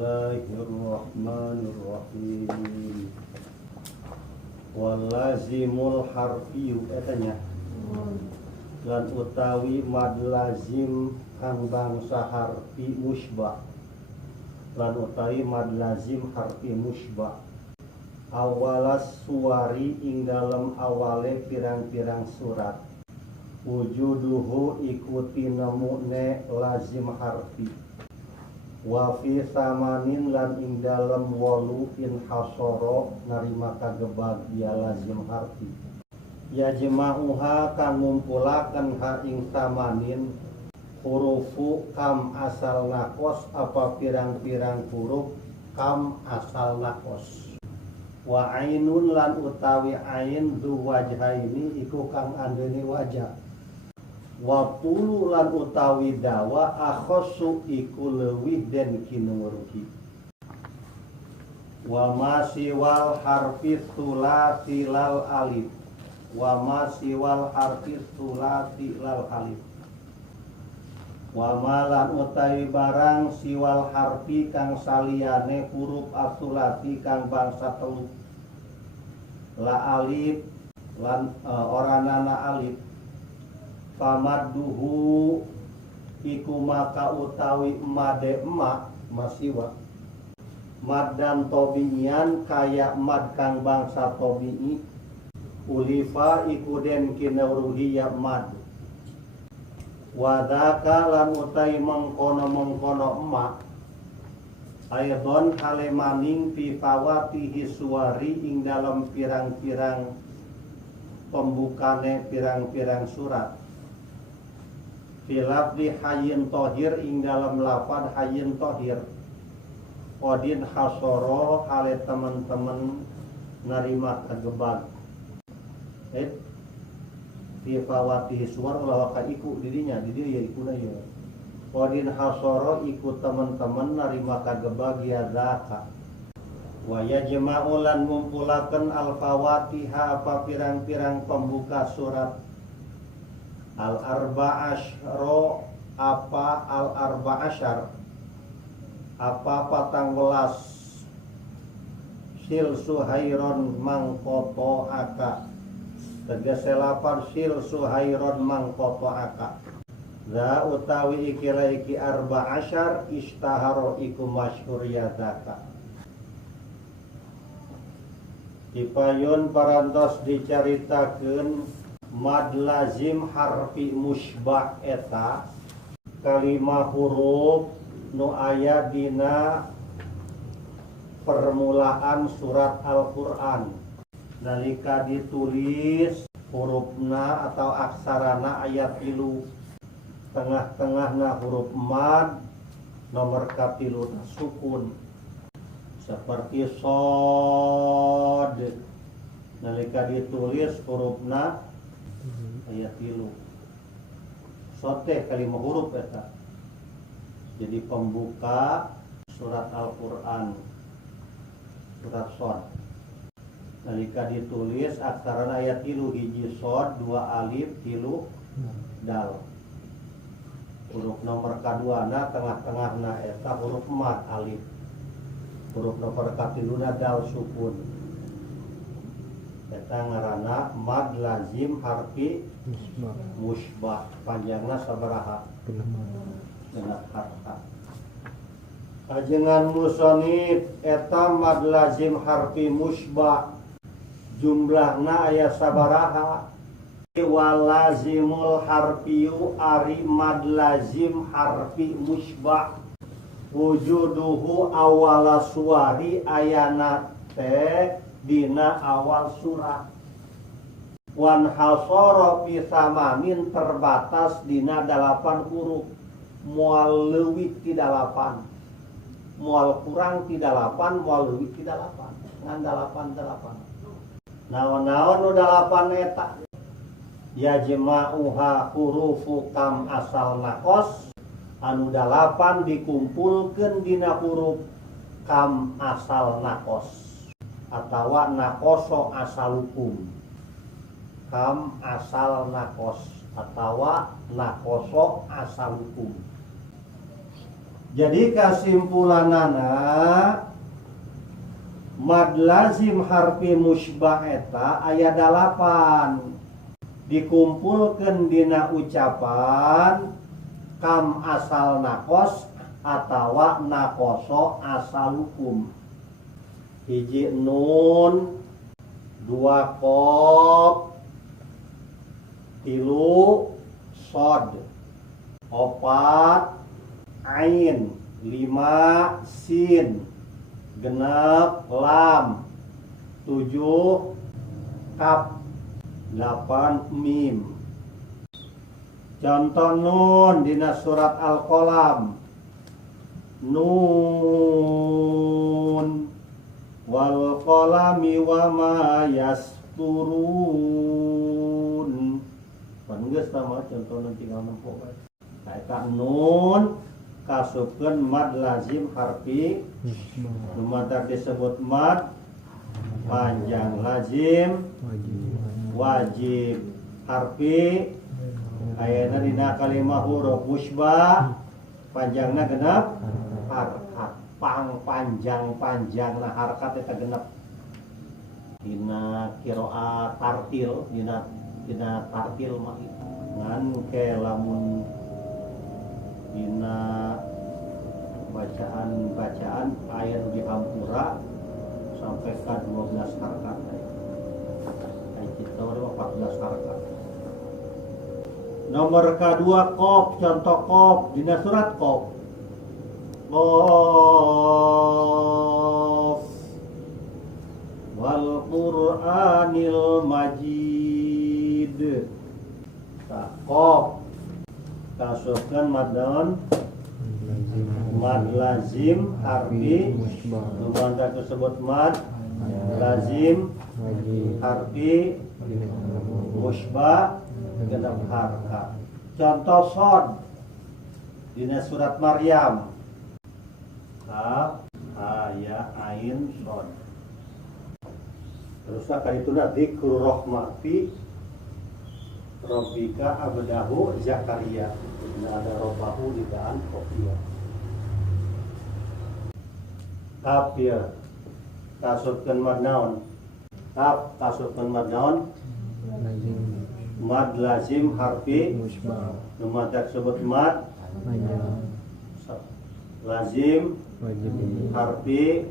Bismillahirrahmanirrahim. Walazimul harfiyu etanya lan utawi mad lazim kang bangsa harfi musbah lan utawi mad lazim harfi musbah awalas suwari ing dalem awale pirang-pirang surat wujuduhu ikuti nemune lazim harfi wa fi samanin lan ing dalem 8 in hasoro narima kagebag ya lazim harfi ya jema'uha kang ngumpulaken ha ing samanin hurufu kam asal nakos apa pirang-pirang huruf kam asal nakos wa ainun lan utawi ain du wajhaini iku kang andeni wajah wa pulu lan utawi dawa akhossu iku leuwih den kinuruhi wa masiwal harfi sulasi lal alif wa masiwal harfi sulasi lal alif wa malan utawi barang siwal harfi kang saliyane huruf asulati kang bangsa telu la alif lan oranana alif pamadduhu iku maka utawi made emak masiwa mad dan tobiyan kaya mad kang bangsa tobi'i ulifa iku den kinauruhi ya mad wadaka lan utai mengkono emak aydon halemaning fi fawatihi suwari ing dalam pirang-pirang pembukane pirang-pirang surat filafdi hayyin tohir ing dalam lafad hayyin tohir kodin hasoro hale teman-teman narima kagebag fi fawatihi suwar ulah ka iku dirinya ya ikuna ya kodin hasoro iku teman-teman narima kagebag ya zaka wa yajma'u lan ngumpulaken al fawatiha apa pirang-pirang pembuka surat al arba'asyro apa al arba'asyar apa 14 sil suhairon mangkoto aka tegese lapan sil suhairon mangkoto aka za utawi ikira iki arba'asyar istaharo iku masyhur ya zaka dipayun parantos dicaritakeun mad lazim harfi musbah eta kalimah huruf nu aya dina permulaan surat Al-Qur'an nalika ditulis hurufna atau aksarana ayat 3 tengah-tengahna huruf mad nomor katilu sukun seperti sod nalika ditulis hurufna ayat 3 sote kalimah huruf eta jadi pembuka surat Al-Qur'an surat sod nalika ditulis aksarana ayat 3 hiji sod 2 alif 3 dal huruf nomor kaduana tengah-tengahna eta huruf mad alif huruf nomor katiluna dal sukun eta ngaranna mad lazim harfi musbah panjangna sabaraha genep harfa ajengan musonif eta mad lazim harfi musbah jumlahna aya sabaraha wal lazimul harfiyu ari mad lazim harfi musbah wujuduhu awala suwari ayana te dina awal surat wan hasoro fi samanin terbatas dina 8 huruf moal leuwih ti 8 moal kurang ti 8 moal leuwih ti 8 ngan 8 naon-naon nu 8 eta ya jema'uha hurufu kam asal nakos anu 8 dikumpulkeun dina huruf kam asal nakos atawa nakoso asal hukum kam asal nakos atawa nakoso asal hukum Jadi kesimpulanana mad lazim harfi musybah eta aya 8 dikumpulkeun dina ucapan kam asal nakos atawa nakoso asal hukum. Hiji nun, 2 qaf, 3 shad, 4 ain, 5 sin, 6 lam, 7 kaf, 8 mim. Contoh nun dina surat Al-Qalam. Nun wal qalami wa ma yasturun. Pangeus sama contoh nanti tinggal nempok. Eta nun kasupkeun mad lazim harfi lumatar disebut mad panjang lazim wajib harfi ayana dina kalimah huruf musybah panjangna genep harkat panjang harkat eta genep dina qiraat tartil dina tartil mah ngan ke lamun dina bacaan ayat di hampura sampai ke 12 harkat ayat kita udah 14 harkat. Nomor kedua qaf, contoh qaf dina surat qaf. Qaf wal Qur'anil Majid. Qaf kasupkeun mad lazim harfi lumanda tersebut mad lazim harfi musybah genep harkat. Contoh shad dina surat Maryam. Kaf ya ain shad. Terus kaituna dzikru rahmati rabbika abdahu Zakaria. Nah, ada robahu di daan kopiah. Kaf ya kasupkeun mad naon? Kaf kasupkeun mad naon? Mad lazim harfi mad tersebut mad lazim harfi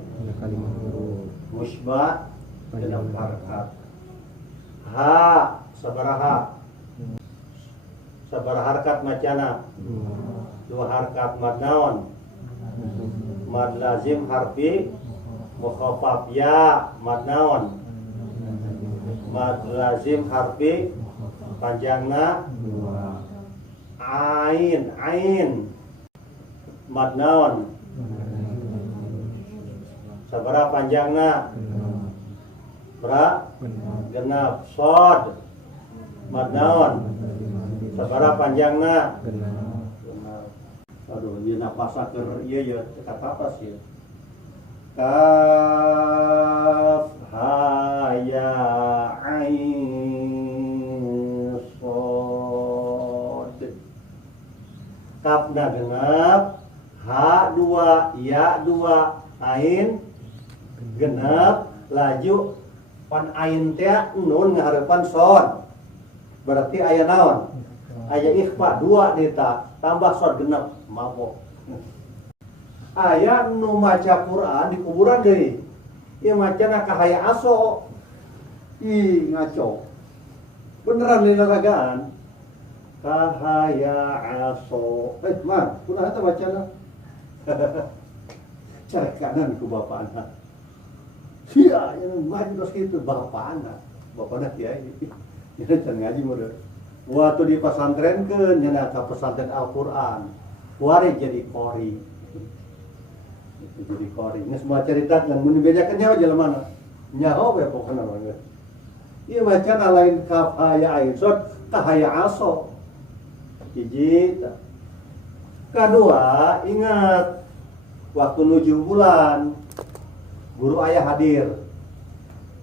musybah genep harkat. Ha sabaraha harkat macana? 2 harkat. Mad naon? Mad lazim harfi mukhaffaf. Ya mad naon? Mad lazim harfi panjangna ain mad naon? Sabaraha panjangna? Genap. Shad mad naon? Sabaraha panjangna? Aduh, ieu napasa keur ieu ya kata apa sih? Kaf ha ya ain shad. Kafna genep, ha 2, ya 2, ain genep, laju pan ain teh nun ngahareupan shad. Berarti aya naon? Aya ikhfa 2 deta tambah shad genep mabok. Aya nu maca Quran di kuburan deui. Ieu macana kahaya aso. Ih ngaco. Beneran dilaragaan. Kahaya aso. Man, kunaha eta bacana? Carek kanan ku bapana. Sia, yang maju dos kitu bapana. Bapana kiai. Nya can ngaji meureun. Waktu di pesantren ke nyana ka pesantren Al-Qur'an. Wari jadi qori. Itu jadi qori. Geus semua cerita kan mun dibedakeun nyaho jelema nyaho we pokona mah. Ieu bacana lain kaf aya ain shad kahaya aso. Hiji. Kedua, ingat waktu nuju bulan guru ayah hadir.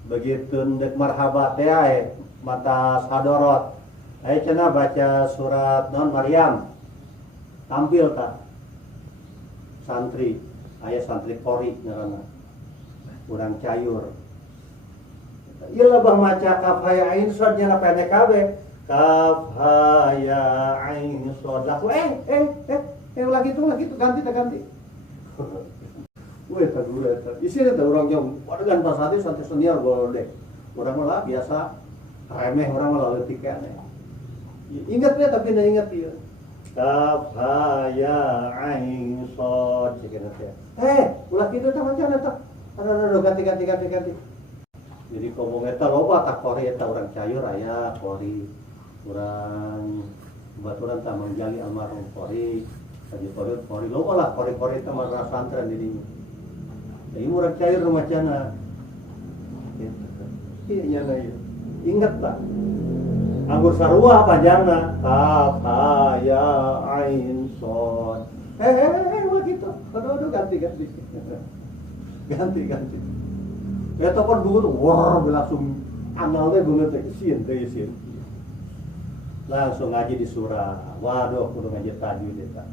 Begitu ndek marhabat teh mata sadorot. Ayo cenah baca surat non Maryam. Tampil tak? santri, aya santri kori ngaranna. Urang cayur. Ieu lebah maca kaf haya ain sod nya pendek kabeh. Kaf haya ain sod. Lah ulah gitu ganti. Weh tak guru eta. Isi eta urang jong. Waduh pas hati santri senior boleh. Urang mah biasa remeh urang mah leutik keneh. Ingat ya tapi ingat ya. Kaf haya ain sod cenah teh. Ulah kitu tah mancan eta. Aduh ganti. Jadi ngomong eta loba tak kori eta urang cayur aya kori. Urang baturan tah mangjali almarhum kori. Kaji kori loba lah kori teh mah santren di dinya. Ini urang cayur macana. Iya nya ieu. Ingat tak? Anggur sarua panjangna kaf haya ain sod. Begitu. Aduh ganti. Ganti. Eta kan dulu tuh langsung amalnya guna teh isin. Langsung ngaji di surah. Waduh kudu ngaji tajwid eta.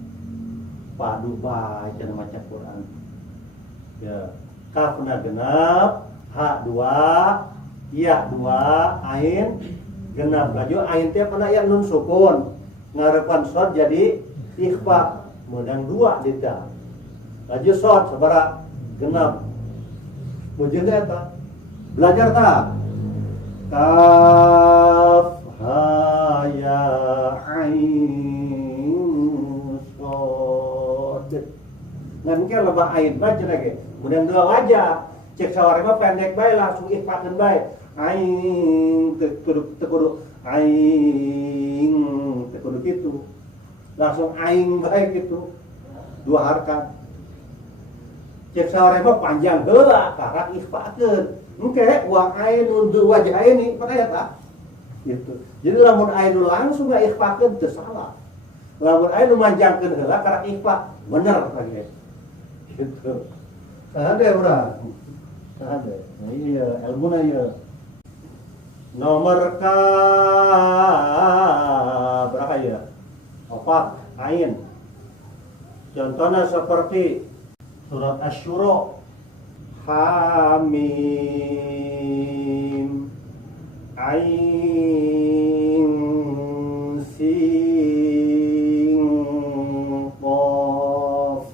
Padu bae cenah maca Quran. Ya, kafna genap, ha 2, ya 2, ain genap. Laju ain teh pernah ya nun sukun. Ngarepan sod jadi ikhfa. Menang 2 dita. Laju sod sabaraha genap. Mujud eta. Belajar tak? Kaf ha ya ain sod. Ngan ke lebah ain baca lagi. Kemudian 2 wajah. Cek saware mah pendek bae langsung ikhfakeun bae. Aing tekudu aing tekudu kitu. Langsung aing bae gitu. 2 harkat. Cek saware mah panjang heula karak ikhfakeun. Engke wa ainun 2 wajah ini percaya tak? Gitu. Jadi lamun ainun langsung ga ikhfakeun teu salah. Lamun ainun manjangkeun heula karak ikhfa bener kage. Gitu. Ada urang. Ada. Nah iya ilmuna ieu. Nomor ka berapa ya? 4 ain. Contohnya seperti surat Asy-Syura Hamim Ain Sin Qaf.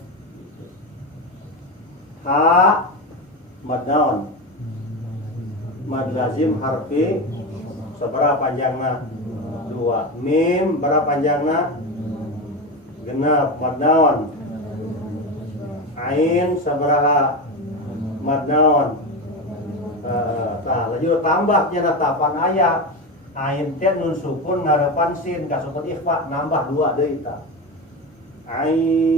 Ha mad daun. Mad lazim harfi sabaraha panjangna? 2. Mim berapa panjangna? Genap mad daun. Ain sabaraha mad daun. Lanjut tambah nya tapan aya. Ain teh nun sukun ngarepan sin kasukun ikhfa nambah 2 deui tah. Ain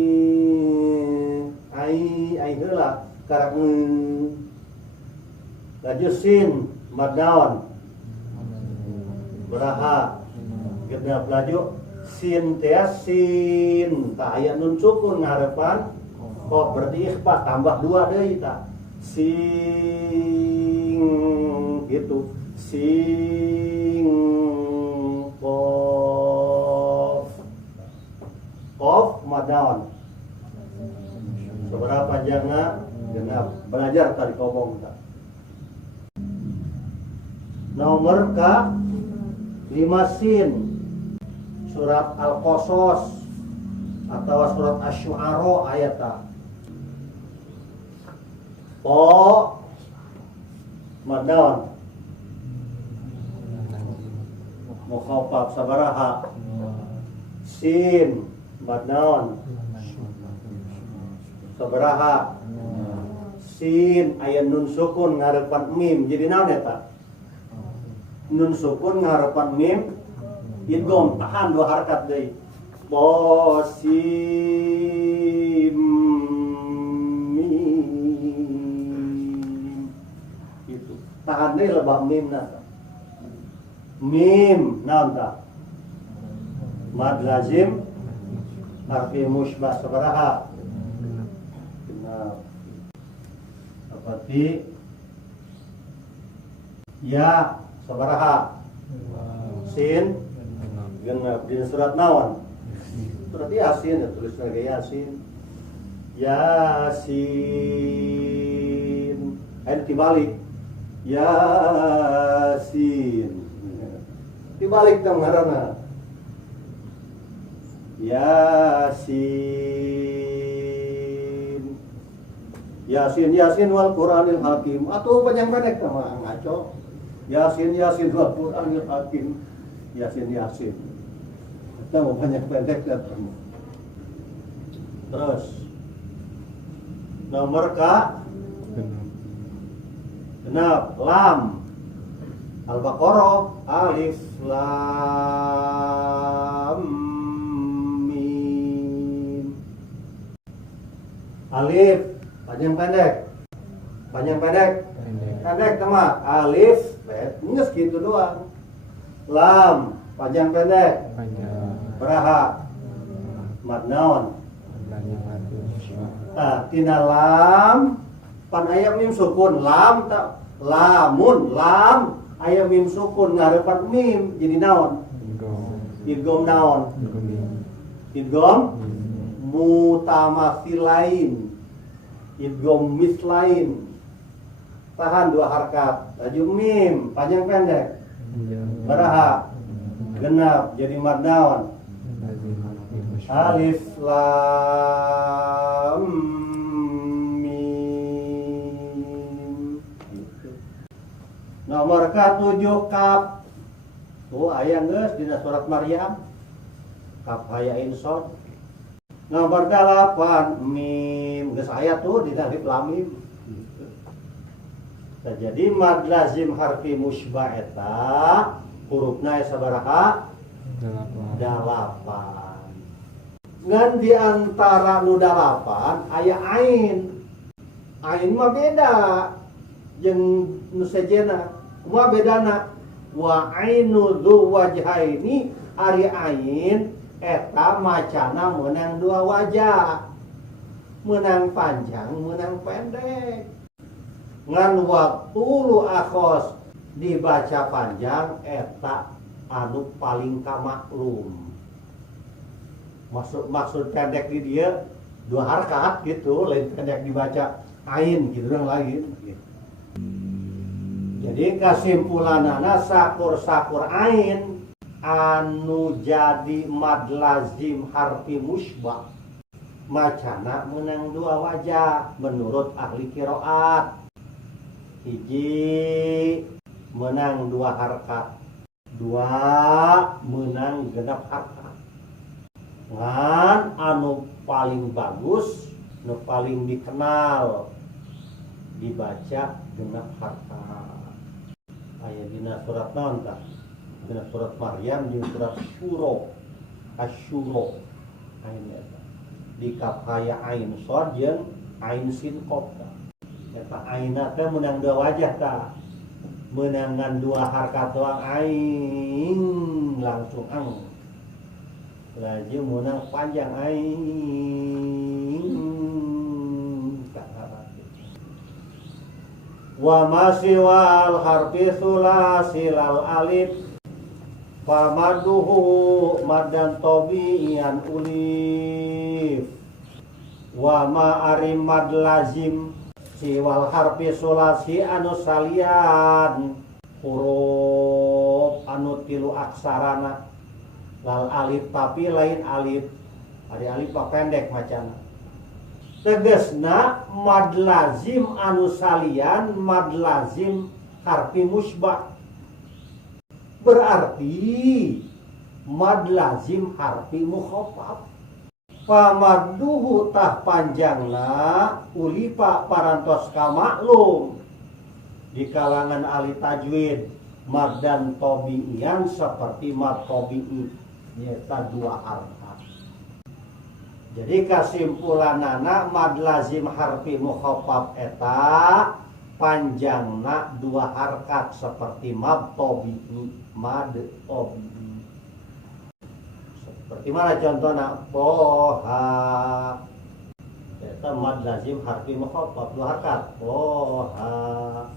heula karak lanjut sin mad daun. Baraha genep laju sin teh sin tah aya nun sukun ngarepan qaf berarti ikhfa tambah 2 deui tah. Sing gitu. Sing qaf mad daun. Sabaraha panjangna? Genap. Belajar tadi ngomong tah. Nomor ka 5 sin. Surat Al-Qasas atau surat Asy-Syu'ara ayat ta. Po mad daun. Mukhaffaf sabaraha? Sin mad daun. Sabaraha? Sin aya nun sukun ngarepan mim. Jadi naon eta? Nun sukun ngarepan mim idgham tahan 2 harkat deui. Qasim mim. Itu. Tahan deui lebah mim na. Mim naon ta? Mad lazim harfi musybah sabaraha? Genap. Seperti ya sabaraha? Sin genap. Di surat naon? Surat Yasin ya, tulis lagi Yasin. Yasin. Ayo dibalik. Yasin. Dibalik dong karena Yasin. Yasin wal Qur'anil Hakim. Atau panjang pendek sama ngaco. Yasin wal Qur'anil Hakim. Yasin. Kita mau panjang pendek datang. Terus nomor genap lam Al-Baqarah alif lam mim. Alif panjang pendek teman. Alif nges gitu doang. Lam panjang pendek beraha mad naon. Tina lam pan aya mim sukun lam tak lamun lam aya mim sukun ngarepat mim jadi naon idgham naon idgham mutamatsilain idgham mislain tahan 2 harkat laju mim panjang pendek baraha genap jadi mad naon alif lam mim. Nomor ke-7 kaf. Tuh aya geus dina surat Maryam. Kaf hayain shad. Nomor ke-8 mim. Geus aya tuh dina alif lam mim. Nah, jadi mad lazim harfi musybah eta hurufna sabaraha? 8. Ngan diantara nu 8 aya ain mah beda jeung nu sejena kumaha bedana wa ainu dzu wajhaini ari ain eta macana meunang 2 wajah meunang panjang meunang pendek ngan waktu lu akhos dibaca panjang eta anu paling kamaklum. Maksud pendek di dia 2 harkat gitu, lain pendek dibaca ain gitu yang lain gitu. Jadi kesimpulanana sakur ain anu jadi mad lazim harfi musybah macana menang 2 wajah menurut ahli qiraat. Hiji menang 2 harkat, 2 menang genap harkat. Ngan anu paling bagus, nu paling dikenal dibaca genap harkat. Aya dina surat naon tah? Dina surat Maryam jeung surat Asy-Syura. Ain eta. Di kaf haya ain shad jeung ain sin qaf. Eta aina teh meunang 2 wajah tah. Meunangan 2 harkat doang ain langsung ang. Laju menang panjang ain wa masiwal harfi sulasilal alif famaduhu madan tabi'ian ulif wa ma arim mad lazim siwal harfi sulasi anu salian huruf anu 3 aksarana lal alif tapi lain alif ari alif pendek macana tegasna mad lazim anu salian mad lazim harfi musybah berarti mad lazim harfi mukhaffaf pamadduhu tah panjangna ulipa parantos ka maklum di kalangan ahli tajwid mad dan tabi'ian seperti mad tabi'i nyata 2 harkat. Jadi kesimpulanana mad lazim harfi mukhaffaf eta panjangna 2 harkat seperti mad tabi'i. Seperti mana contohnya? Toha. Eta mad lazim harfi mukhaffaf 2 harkat. Toha.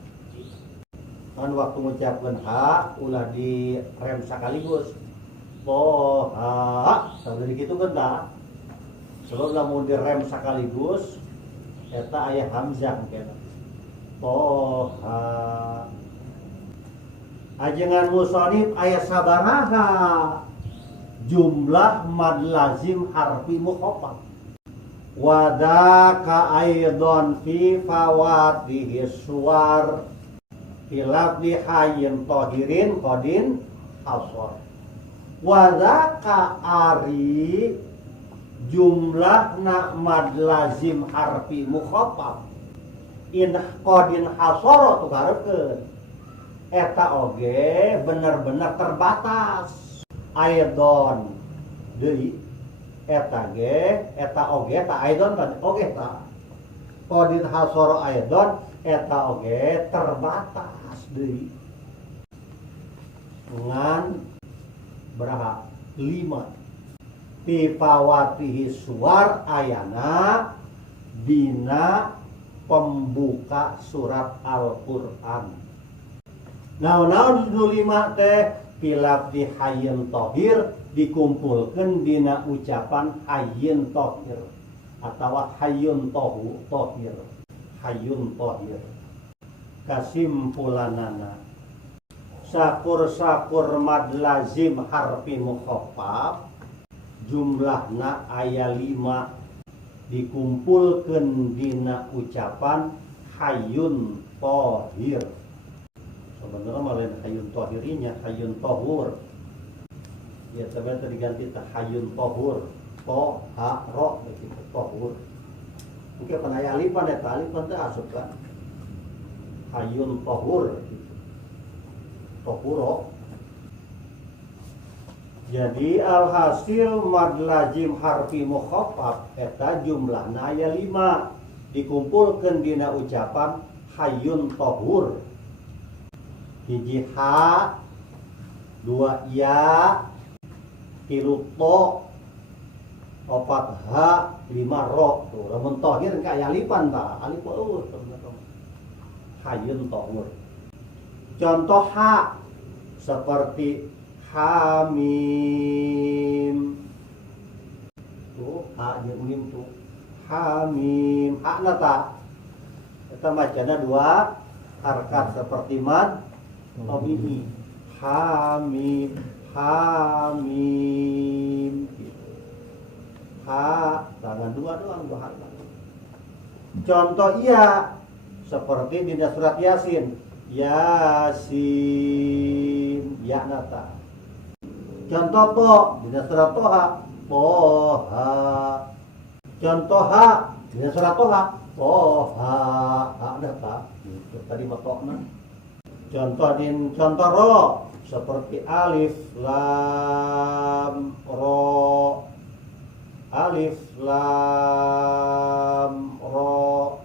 Kan waktu mengucapkan ha ulah di rem sekaligus. Toha, sampai gitu kan dah. sebab lamun direm sekaligus eta aya hamzah kena toha. Ajengan musonif aya sabaraha jumlah mad lazim harfi mukhaffaf wadaka aidon fi fawatihi suwar hilaf di hayyin tohirin kodin asor. Wadaka ari jumlah mad lazim harfi mukhaffaf in kodin hasoro tu hareukeun eta oge bener-bener terbatas. Aidon deui eta oge ta aidon tadi oge ta kodin hasoro aidon eta oge terbatas deui ngan beraha 5 pipawatihi suar ayana dina pembuka surat Al-Qur'an. Naon nu 5 teh pilaf di hayyin tohir dikumpulkeun dina ucapan hayyin tohir atawa hayyun tohir hayyun tohir. Kasimpulanana sakur-sakur mad lazim harfi mukhaffaf jumlahna aya 5 dikumpulkeun dina ucapan hayyun tohir. Sebenarnya malah hayyun tohirinya hayyun tohur ya, sebenarnya diganti ta hayyun tohur to ha ro begitu tohur mungkin pan aya alifan eta alifan teh asup kan hayyun tohur gitu. Tohuro. Jadi alhasil mad lazim harfi mukhaffaf eta jumlahna aya 5 dikumpulkeun dina ucapan hayyun tohur. Hiji ha, 2 ya, 3 to, 4 ha, 5 ro. Tuh, lamun tohir engke aya alifan ta, alif teman-teman. Hayyun tohur. Contoh ha seperti hamim. Tuh, ha jeung mim tuh. Hamim, ha na ta. Eta macana 2 harkat seperti mad tabi'i. Hamim, hamim. Ha, tangan 2 doang 2 harkat. Contoh iya seperti di surat Yasin. Yasin, ya nata. Contoh to di surat Toha. Toha. Contoh ha di surat Toha. Toha, ha nata. Itu tadi matokna. Contoh ro seperti alif lam ro, alif lam ro,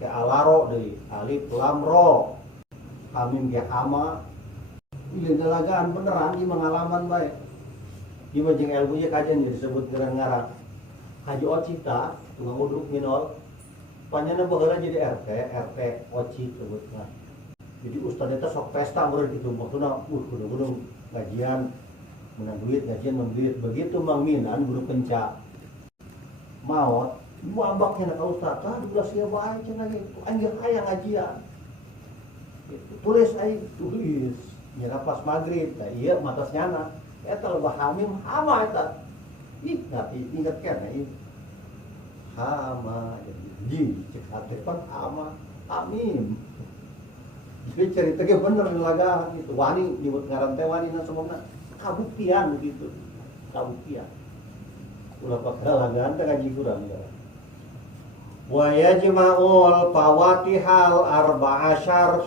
ke alaro deui alif lam ro, hamim ge hama. Ieu galagaan beneran ieu pengalaman bae. Ieu mah jeung ilmu nya kajian disebut ngaran Haji Ocita tukang uduk minol. Panjana baheula jadi RT Oci sebutna. Jadi ustaz eta sok pesta urang kitu maksudna kudu gajian menang duit gajian duit begitu Mang Minan guru kenca maot mu ambaknya ka ustaz tah 12 ya bae cenah gitu anjeun aya ngajian tulis nya pas magrib tah ieu matos nyana eta loba hamim hama eta ih tapi inget keneh hama jadi cek hate pan hama hamim. Jadi cerita ge bener laga gitu. Wani nyebut ngaran teh wani na semoga kabuktian gitu. Kabuktian. Ulah pakal lagaan teh kaji kurang ya. Wa yajma'ul fawatihal arba'asyar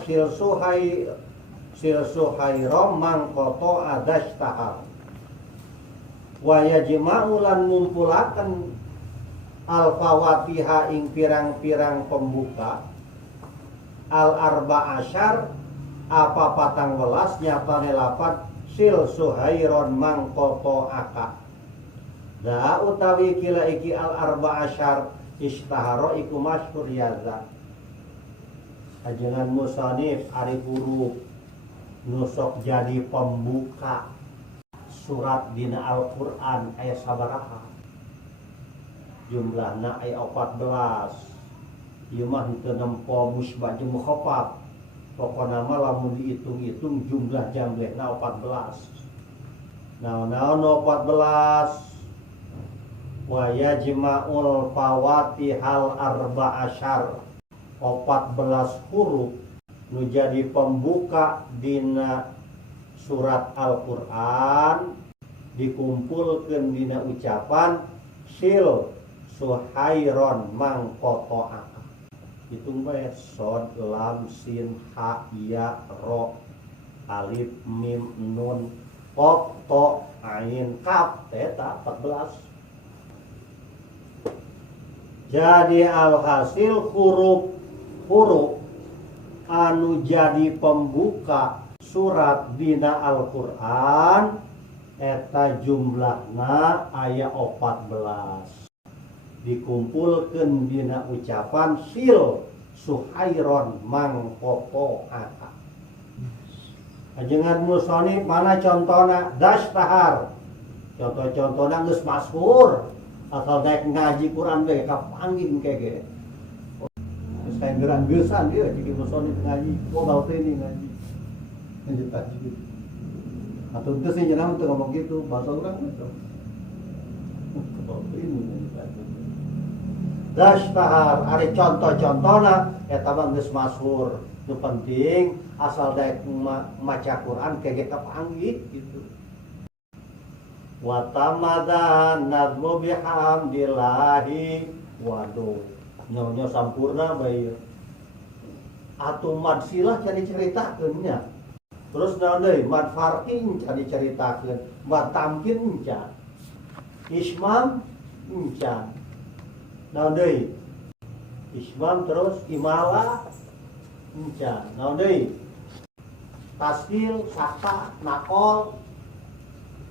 silsuhairam mangkoto adashtahar. Wa yajma'u lan ngumpulaken al fawatiha ing pirang-pirang pembuka al arba'asyar apa 14 nyatane lapat sil suhairon mangkoto aka. Da utawi kila iki al arba'asyar istaharo iku masyhur yaza. Ajengan musanif ari huruf nusok jadi pembuka surat dina Al-Qur'an aya sabaraha. jumlahna aya 14. Ieu mah henteu nempo musbah jeung mukhafaf. Pokona mah lamun dihitung-hitung jumlah jamlehna 14. Naon-naon 14? Wa yajma'ul fawatihal arba'asyar. 14 huruf nu jadi pembuka dina surat Al-Qur'an dikumpulkeun dina ucapan sil suhairon mangkotoa. Hitung bae sod lam sin ha ya ro alif mim nun qaf ta ain kaf eta 14. Jadi alhasil huruf anu jadi pembuka surat dina Al-Qur'an eta jumlahna aya 14. Dikumpulkeun dina ucapan sil suhairon mangkoto aka. Ajengan musonif mana contona dashtahar. Contoh-contohna geus masyhur. Asal daek ngaji Quran bae kapanggih kege. Geus kain geran-geusan dia jadi musonif ngaji. Bau teh ini ngaji. Ngaji tajwid. Atau teu sih jenama teu ngomong gitu, bahasa urang gitu. Bau ini ngaji tajwid. Dashtahar ari contoh-contohna eta mah geus masyhur. Nu penting asal daek maca Quran kege kapanggih gitu. Wa tamadan nazmu bihamdillahi waduh nyonya sampurna bae atuh mad silah cari ceritakeun nya terus naon deui mad farqi cari ceritakeun mad tamkin can ismam can naon deui ismam terus imala can naon deui tasil sakta nakol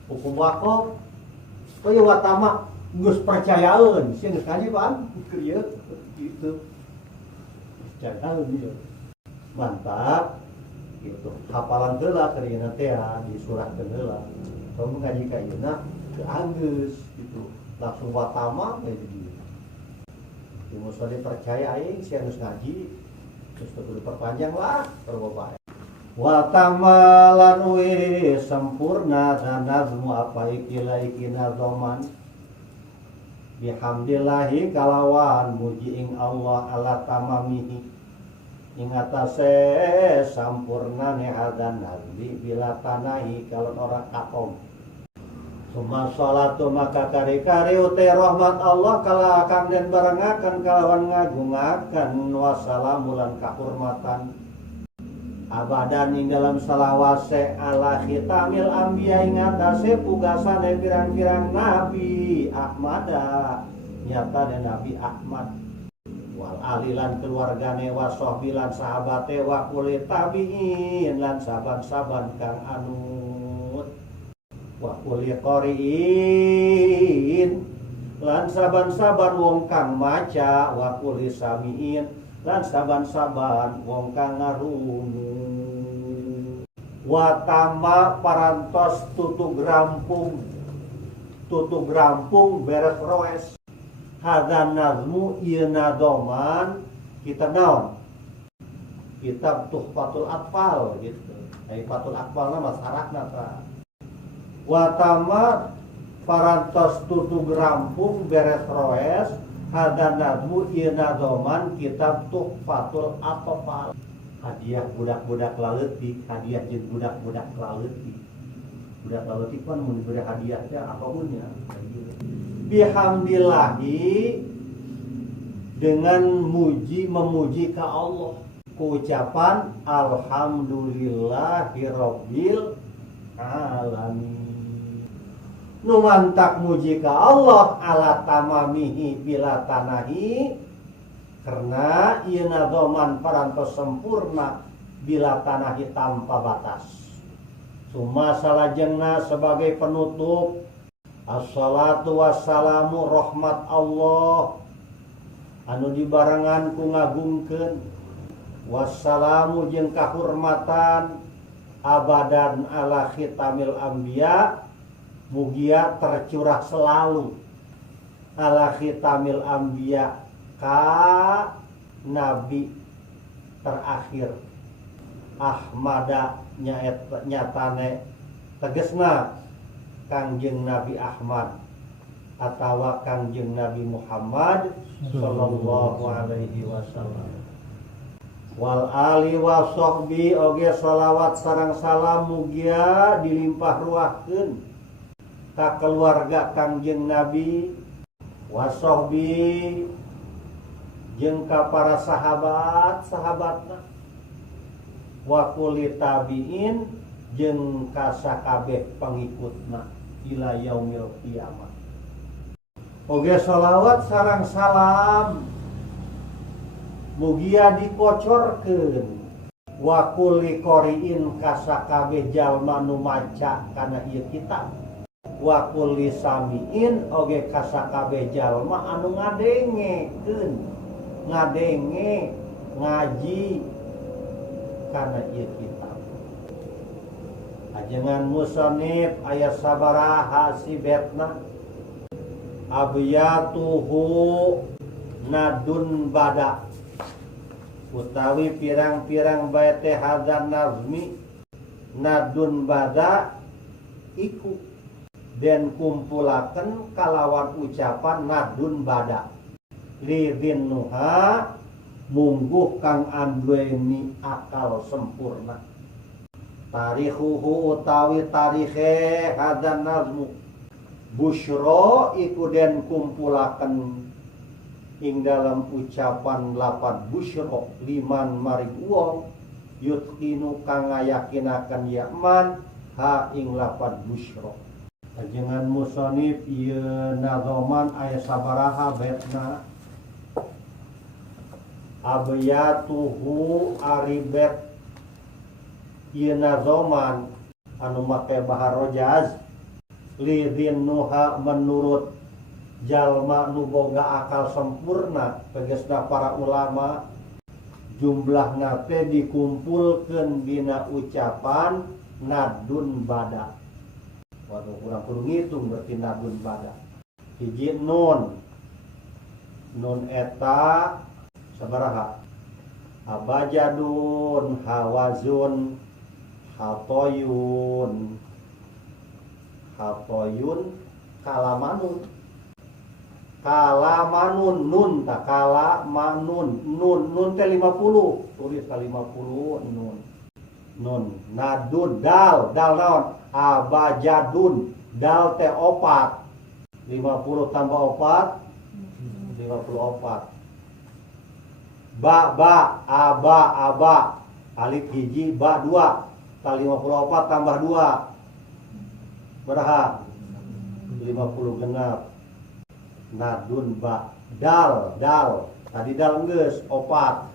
hukum wakaf kaya watama geus percayaeun sieun geus kaji pan kieu kitu percayaeun ieu mantap gitu hafalan heula keurina teh di surat heula kamu ngaji ka ieu teu anggeus gitu langsung watama we di dieu mosok dipercaya aing sieun geus ngaji terus kudu perpanjang lah perboba. Wa tamalan wiri sempurna dan nazmu apa ikina zaman bihamdillahi kalawan muji ing Allah ala tamamihi ing atase sampurna ne hadan nazmi bila tanahi kalon ora katom summa sholatu maka kari-kari utai rahmat Allah kala akan dan barengakan kalawan ngagungakan wassalamu lan kahormatan abadan ing dalam salawase ala khitamil anbiya ing atase pugasane pirang-pirang nabi Ahmada nyata dan Nabi Ahmad wal alilan keluargane wa sahbilan sahabate wa kulit tabiin lan saban-saban kang anut wa kulit qariin lan saban-saban wong kang maca wa kulit samiin lan saban-saban wong kang ngarungu watama parantos tutu grampung beres roes hadan nazmu ieu nadoman kita naon kitab Tuhfatul Atfal gitu Tuhfatul Atfal nama sarakna ta watama parantos tutu grampung beres roes hadan nazmu ieu nadoman kitab Tuhfatul Atfal hadiah budak-budak laleutik hadiah jeung budak-budak laleutik budak laleutik kan mun diberi hadiah teh apamunnya bihamdillahi dengan memuji ka Allah ku ucapan alhamdulillahirabbil alamin nu mantak muji ka Allah ala tamamihi bila tanahi karena ieu nadoman parantos sempurna bila tanahi tanpa batas. Summa salajengna sebagai penutup assalatu wassalamu rahmat Allah anu dibarengan ku ngagungkeun wassalamu jeung kahormatan abadan ala khitamil anbiya mugia tercurah selalu ala khitamil anbiya ka nabi terakhir Ahmada nyatane tegesna Kangjeng Nabi Ahmad atawa Kangjeng Nabi Muhammad sallallahu alaihi wasallam wal ali wa sahbi oge salawat sareng salam mugia dilimpah ruahkeun ka keluarga Kangjeng Nabi wa sahbi jeung ka para sahabatna wa kulli tabiin jeung ka sakabeh pangikutna ila yaumil qiyamah. Oge salawat sareng salam mugia dikocorkeun wa kulli qoriin ka sakabeh jalma nu maca kana ieu kitab wa kulli samiin oge ka sakabeh jalma anu ngadengekeun ngaji kana ieu kitab. Ajengan musannif aya sabaraha sibetna abyatuhu nadun bada utawi pirang-pirang bait hadzan nazmi nadun bada iku den kumpulaken kalawan ucapan nadun bada lidin nuha mungguh kang anduweni akal sempurna tarikhuhu utawi tarikhe hadzan nazmu busyra iku den kumpulaken ing dalam ucapan lapan busyra liman maring wong yutkinu kang ngayakinaken yaman ha ing lapan busyra. Ajengan musannif ieu nazoman aya sabaraha baitna abyatuhu aribet ieu nazoman anu make bahar rojaz lidin nuha menurut jalma nu boga akal sempurna tegasna para ulama jumlahna teh dikumpulkeun dina ucapan nadun bada. Waduh urang kudu ngitung berarti nadun bada. Hiji nun eta sabaraha abajadun hawazun hatoyun kalamanun nun tak kalamanun nun teh 50 tulis ka 50 nun nadun dal naon abajadun dal teh 4 50 tambah 4 54 aba alif hiji ba 2 kali 54 tambah 2 berapa 50 genap nadun ba dal tadi dal geus 4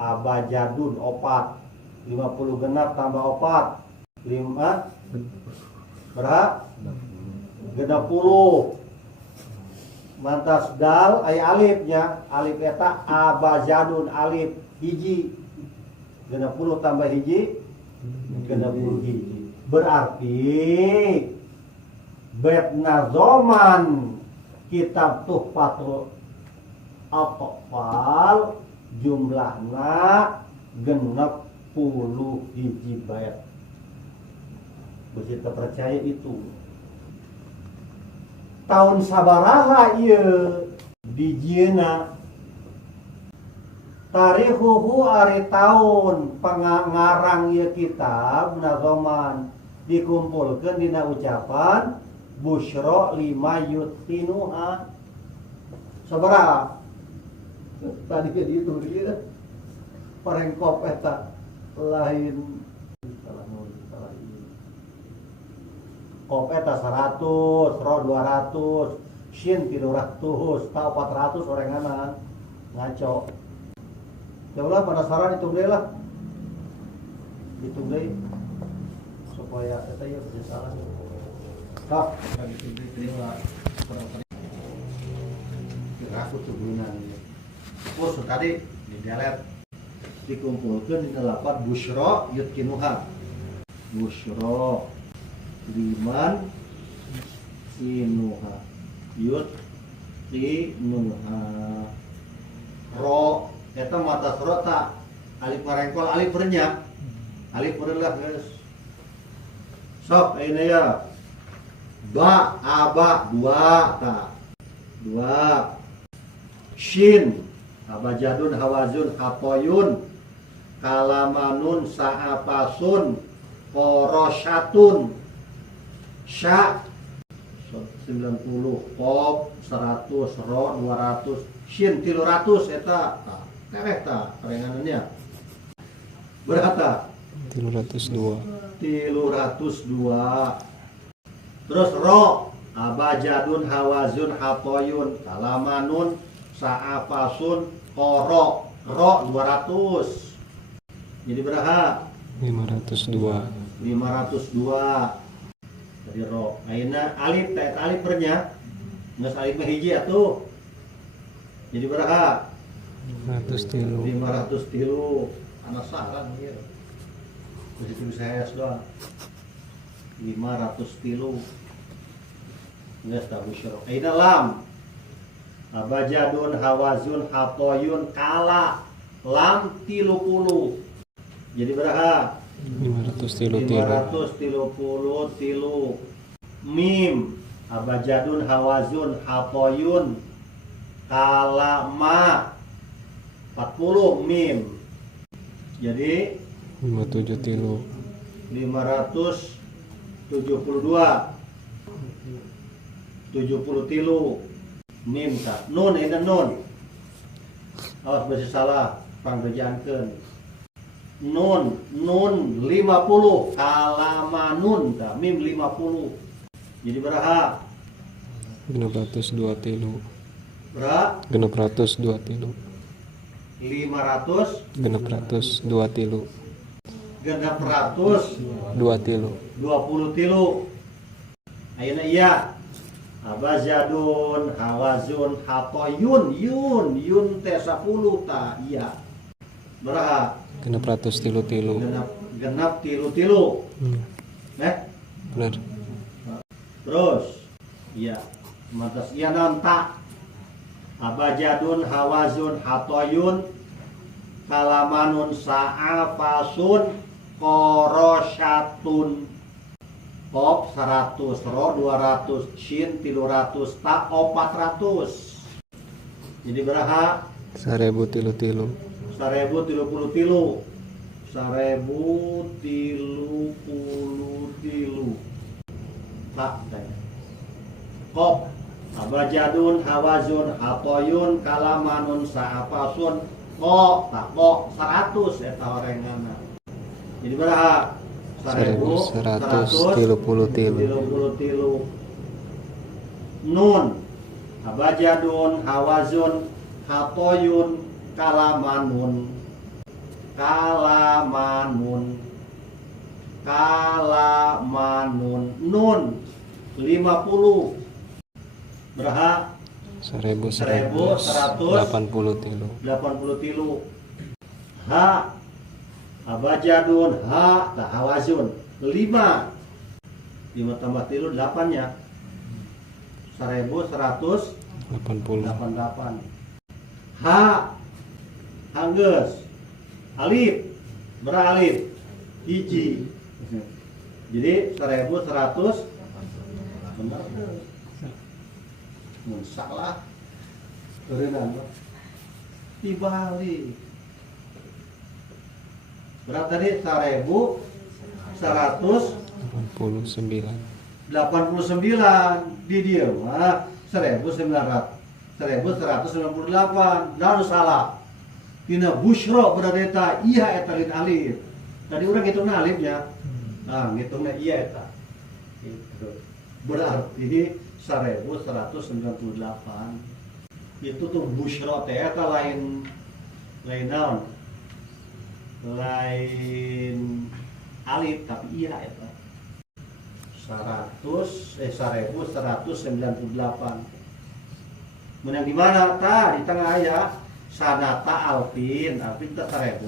abajadun 4 50 genap tambah 4 5 berapa genap 10 mantas dal aya alifnya alif eta abajadun alif hiji genap 10 tambah hiji genap 10 hiji berarti bait nazoman kitab Tuhfatul Atfal jumlahna 60 hiji bait. Begitu percaya itu. Tahun sabaraha ieu dijieuna tarikhuhu ari taun pangarang ieu kitab nazoman dikumpulkeun dina ucapan busyra lima yutinuha sabaraha tadi ke ditu dia parengkop eta lain kop eta 100 ro 200 shin 300 tau 400 orenganan ngaco coba penasaran itu deui lah itu deui supaya eta ya bisa salah tak itu deui aku tuh gunan oh tadi di delete dikumpulkan di lapan busyra yutkinuha busyra liman sinuha nun ro eta mata ro tak alif marengkol alif bernya alif berenlah guys sok ini ya ba aba dua tak dua shin abajadun hawazun hatoyun kalamanun sa'apasun korosyatun sya 90 pop 100 ro 200 shin 300 eta kerek ta perenganannya berapa 302 terus ro abajadun hawazun hatoyun kalamanun sa'apasun koro ro 200 jadi berapa 502 jadi ro ayeuna alif teh alif pernya geus alif mah hiji atuh jadi berapa 503 anak salah ieu geus ditulis HS doang 503 geus ta busyra ayeuna lam abajadun hawazun hatoyun kala lam 30 jadi berapa 533 mim abajadun hawazun hatoyun kalama 40 mim jadi 572 572 mim tak nun ini nun awas besi salah pangbejaankeun nun 50 kalamanun ta mim 50 jadi berapa 602 berapa 602 500 602 genep ratus 2 20 tilu ayeuna iya abajadun hawazun hatoyun yun teh 10 ta iya berapa genep genep tilu benar terus iya mantas iya nanta abajadun hawazun hatoyun kalamanun sa'afasun korosyatun pop 100 ro 200 shin 300 ta 400 jadi berapa 1033 1033 tak kop abajadun hawazun hatoyun kalamanun sa'afasun kok tak kok 100 eta orangana jadi berapa 1133 nun abajadun hawazun hatoyun kalamanun nun 50 berapa 1183 ha abajadun ha ta hawazun 5 tambah tilu 8 nya 1188 ha anggeus alif beralif hiji jadi 1100 benar mun salah keureunana dibalik berapa tadi 1189 di dia mah 1198 naon salah tina busyra berada iya eta lin alif tadi urang ngitungna alifnya nah ngitungna iya eta itu berarti 1198 itu tuh busyra teh eta lain naon lain alif tapi iya eta 1198 menang di mana tah di tengah aya sanata alfin teh 1000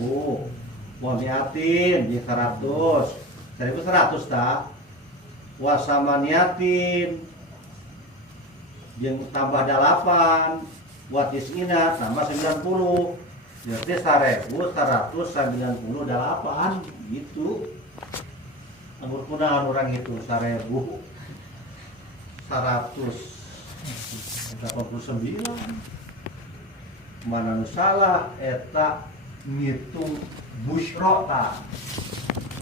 wa miatin di 100 1100 tah wa samaniatin Yang tambah 8 buat isina tambah 90 berarti 1198 gitu. Anggur kunaon orang itu 1189 mana nu salah eta ngitung busyro ta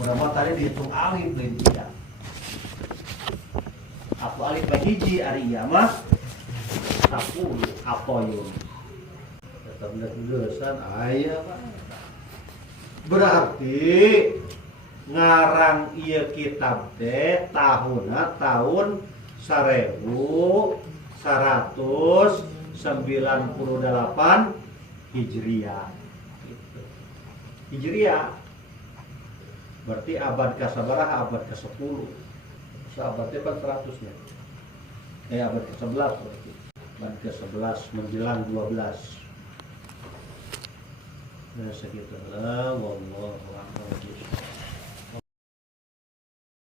urang mah tadi dihitung alif lain tidak apa alif mah hiji ari ieu mah 10 apoyun eta bener-beneran aya Pak. Berarti ngarang ieu kitab teh tahunna tahun 1198 Hijriah. Hijriah berarti abad ke-11 abad ke-10. Sahabatnya kan 100 nya. Abad ke-11 berarti. Abad ke-11 menjelang 12. Nah segitu lah.